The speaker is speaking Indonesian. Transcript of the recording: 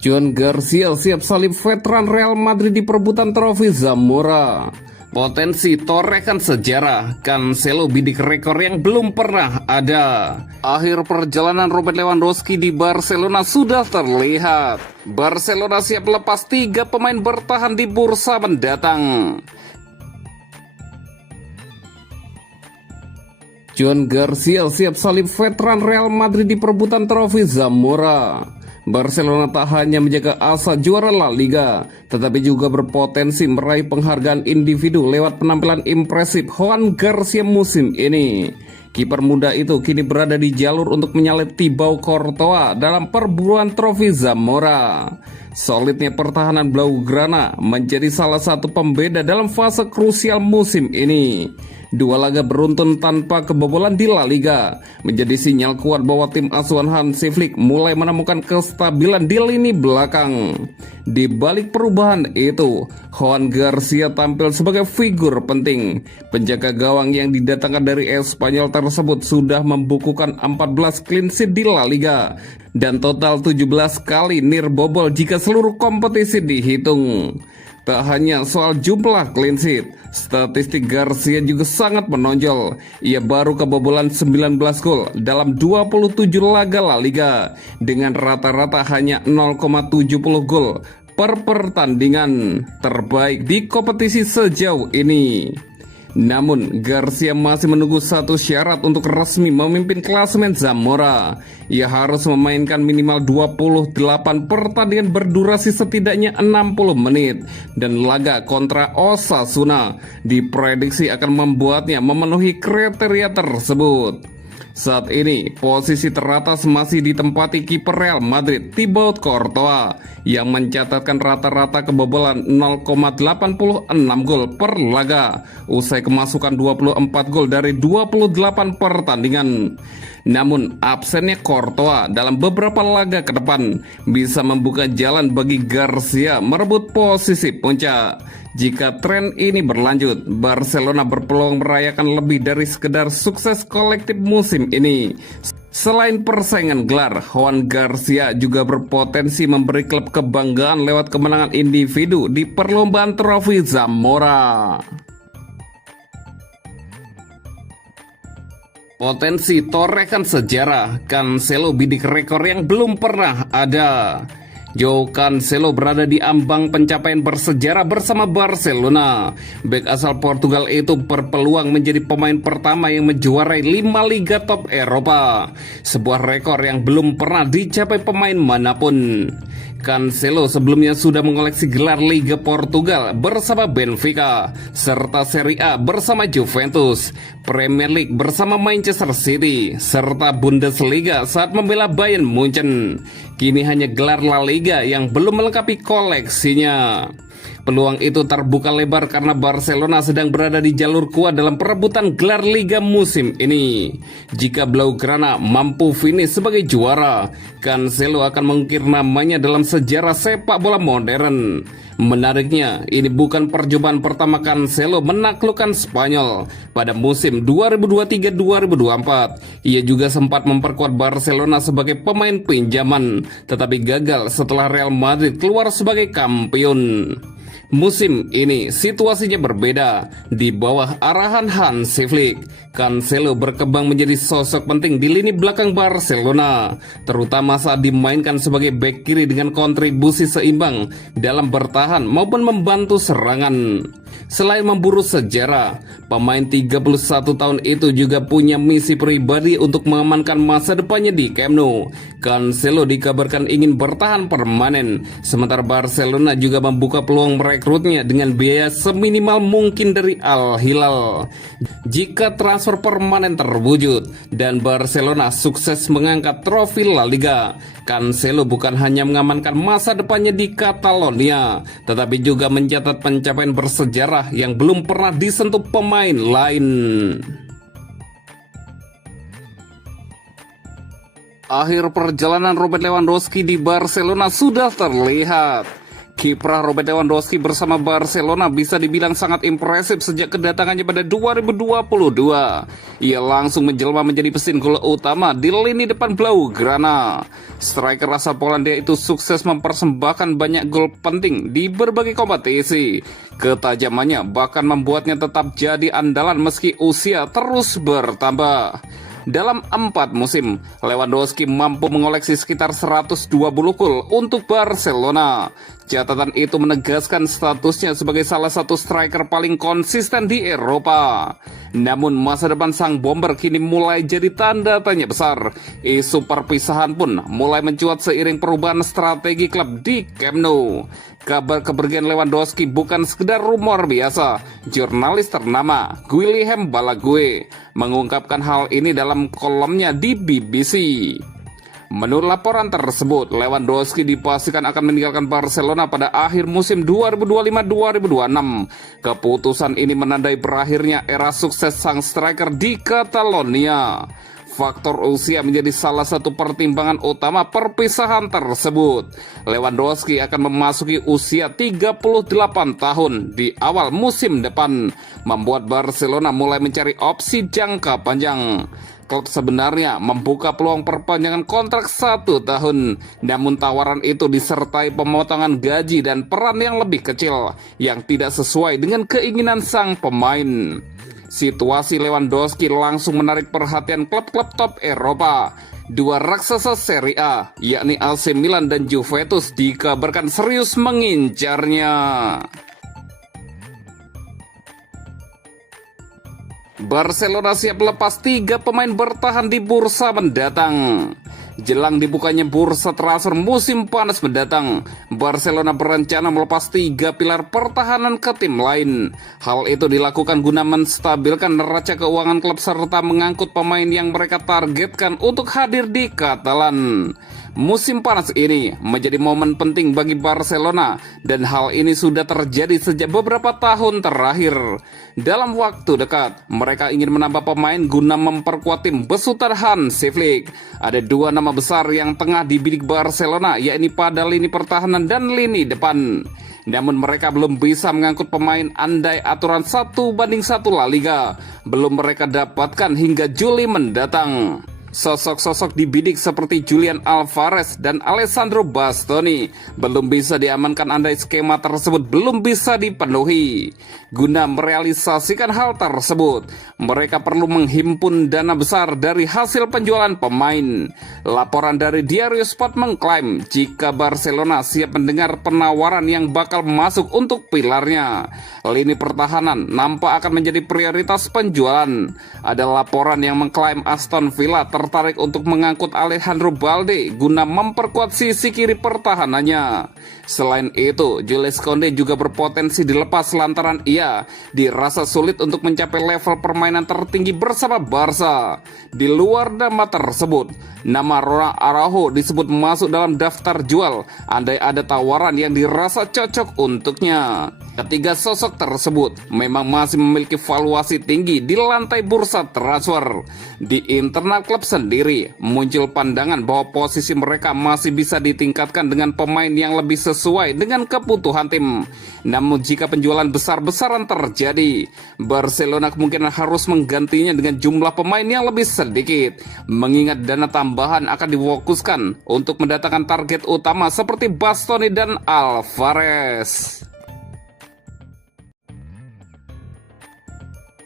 Juan Garcia siap salib veteran Real Madrid di perebutan trofi Zamora. Potensi torehkan sejarah, Cancelo bidik rekor yang belum pernah ada. Akhir perjalanan Robert Lewandowski di Barcelona sudah terlihat. Barcelona siap lepas 3 pemain bertahan di bursa mendatang. Juan Garcia siap salib veteran Real Madrid di perebutan trofi Zamora. Barcelona tak hanya menjaga asa juara La Liga, tetapi juga berpotensi meraih penghargaan individu lewat penampilan impresif Juan Garcia musim ini. Kiper muda itu kini berada di jalur untuk menyalip Thibaut Courtois dalam perburuan trofi Zamora. Solidnya pertahanan Blaugrana menjadi salah satu pembeda dalam fase krusial musim ini. 2 laga beruntun tanpa kebobolan di La Liga menjadi sinyal kuat bahwa tim asuhan Hansi Flick mulai menemukan kestabilan di lini belakang. Di balik perubahan itu, Juan Garcia tampil sebagai figur penting. Penjaga gawang yang didatangkan dari Espanyol tersebut sudah membukukan 14 clean sheet di La Liga dan total 17 kali nirbobol jika seluruh kompetisi dihitung. Tak hanya soal jumlah clean sheet, statistik Garcia juga sangat menonjol. Ia baru kebobolan 19 gol dalam 27 laga La Liga dengan rata-rata hanya 0,70 gol per pertandingan, terbaik di kompetisi sejauh ini. Namun Garcia masih menunggu satu syarat untuk resmi memimpin klasemen Zamora. Ia harus memainkan minimal 28 pertandingan berdurasi setidaknya 60 menit, dan laga kontra Osasuna diprediksi akan membuatnya memenuhi kriteria tersebut. Saat ini posisi teratas masih ditempati kiper Real Madrid Thibaut Courtois yang mencatatkan rata-rata kebobolan 0,86 gol per laga usai kemasukan 24 gol dari 28 pertandingan. Namun absennya Courtois dalam beberapa laga ke depan bisa membuka jalan bagi Garcia merebut posisi puncak. Jika tren ini berlanjut, Barcelona berpeluang merayakan lebih dari sekedar sukses kolektif musim ini. Selain persaingan gelar, Juan Garcia juga berpotensi memberi klub kebanggaan lewat kemenangan individu di perlombaan trofi Zamora. Potensi torehkan sejarah, Cancelo bidik rekor yang belum pernah ada. Joao Cancelo berada di ambang pencapaian bersejarah bersama Barcelona. Bek asal Portugal itu berpeluang menjadi pemain pertama yang menjuarai 5 liga top Eropa, sebuah rekor yang belum pernah dicapai pemain manapun. Cancelo sebelumnya sudah mengoleksi gelar Liga Portugal bersama Benfica, serta Serie A bersama Juventus, Premier League bersama Manchester City, serta Bundesliga saat membela Bayern Munchen. Kini hanya gelar La Liga yang belum melengkapi koleksinya. Peluang itu terbuka lebar karena Barcelona sedang berada di jalur kuat dalam perebutan gelar Liga musim ini. Jika Blaugrana mampu finish sebagai juara, Cancelo akan mengukir namanya dalam sejarah sepak bola modern. Menariknya, ini bukan percobaan pertama Cancelo menaklukkan Spanyol. Pada musim 2023-2024, ia juga sempat memperkuat Barcelona sebagai pemain pinjaman, tetapi gagal setelah Real Madrid keluar sebagai kampiun. Musim ini situasinya berbeda. Di bawah arahan Hansi Flick, Cancelo berkembang menjadi sosok penting di lini belakang Barcelona, terutama saat dimainkan sebagai bek kiri dengan kontribusi seimbang dalam bertahan maupun membantu serangan. Selain memburu sejarah, pemain 31 tahun itu juga punya misi pribadi untuk mengamankan masa depannya di Camp Nou. Cancelo dikabarkan ingin bertahan permanen, sementara Barcelona juga membuka peluang merekrutnya dengan biaya seminimal mungkin dari Al Hilal. Jika transfer permanen terwujud dan Barcelona sukses mengangkat trofi La Liga, Cancelo bukan hanya mengamankan masa depannya di Catalonia, tetapi juga mencatat pencapaian bersejarah yang belum pernah disentuh pemain lain. Akhir perjalanan Robert Lewandowski di Barcelona sudah terlihat. Kiprah Robert Lewandowski bersama Barcelona bisa dibilang sangat impresif sejak kedatangannya pada 2022. Ia langsung menjelma menjadi pesin gol utama di lini depan Blaugrana. Striker asal Polandia itu sukses mempersembahkan banyak gol penting di berbagai kompetisi. Ketajamannya bahkan membuatnya tetap jadi andalan meski usia terus bertambah. Dalam 4 musim, Lewandowski mampu mengoleksi sekitar 120 gol untuk Barcelona. Catatan itu menegaskan statusnya sebagai salah satu striker paling konsisten di Eropa. Namun masa depan sang bomber kini mulai jadi tanda tanya besar. Isu perpisahan pun mulai mencuat seiring perubahan strategi klub di Camp Nou. Kabar kepergian Lewandowski bukan sekedar rumor biasa. Jurnalis ternama Guilherme Balague mengungkapkan hal ini dalam kolomnya di BBC. Menurut laporan tersebut, Lewandowski dipastikan akan meninggalkan Barcelona pada akhir musim 2025-2026. Keputusan ini menandai berakhirnya era sukses sang striker di Catalonia. Faktor usia menjadi salah satu pertimbangan utama perpisahan tersebut. Lewandowski akan memasuki usia 38 tahun di awal musim depan, membuat Barcelona mulai mencari opsi jangka panjang. Klub sebenarnya membuka peluang perpanjangan kontrak 1 tahun, namun tawaran itu disertai pemotongan gaji dan peran yang lebih kecil yang tidak sesuai dengan keinginan sang pemain. Situasi Lewandowski langsung menarik perhatian klub-klub top Eropa. Dua raksasa Serie A, yakni AC Milan dan Juventus, dikabarkan serius mengincarnya. Barcelona siap lepas 3 pemain bertahan di bursa mendatang. Jelang dibukanya bursa transfer musim panas mendatang, Barcelona berencana melepas 3 pilar pertahanan ke tim lain. Hal itu dilakukan guna menstabilkan neraca keuangan klub serta mengangkut pemain yang mereka targetkan untuk hadir di Catalan. Musim panas ini menjadi momen penting bagi Barcelona dan hal ini sudah terjadi sejak beberapa tahun terakhir. Dalam waktu dekat, mereka ingin menambah pemain guna memperkuat tim besutan Hansi Flick. Ada 2 nama besar yang tengah dibidik Barcelona, yakni pada lini pertahanan dan lini depan. Namun mereka belum bisa mengangkut pemain andai aturan 1:1 La Liga belum mereka dapatkan hingga Juli mendatang. Sosok-sosok dibidik seperti Julian Alvarez dan Alessandro Bastoni belum bisa diamankan andai skema tersebut belum bisa dipenuhi. Guna merealisasikan hal tersebut, mereka perlu menghimpun dana besar dari hasil penjualan pemain. Laporan dari Diario Sport mengklaim jika Barcelona siap mendengar penawaran yang bakal masuk untuk pilarnya, lini pertahanan nampak akan menjadi prioritas penjualan. Ada laporan yang mengklaim Aston Villa tertarik untuk mengangkut Alejandro Balde guna memperkuat sisi kiri pertahanannya. Selain itu, Jules Koundé juga berpotensi dilepas lantaran ia dirasa sulit untuk mencapai level permainan tertinggi bersama Barca. Di luar nama tersebut, nama Ronald Araujo disebut masuk dalam daftar jual andai ada tawaran yang dirasa cocok untuknya. Ketiga sosok tersebut memang masih memiliki valuasi tinggi di lantai bursa transfer. Di internal klub sendiri muncul pandangan bahwa posisi mereka masih bisa ditingkatkan dengan pemain yang lebih sesuai dengan kebutuhan tim. Namun jika penjualan besar-besaran terjadi, Barcelona kemungkinan harus menggantinya dengan jumlah pemain yang lebih sedikit, mengingat dana tambahan akan difokuskan untuk mendatangkan target utama seperti Bastoni dan Alvarez.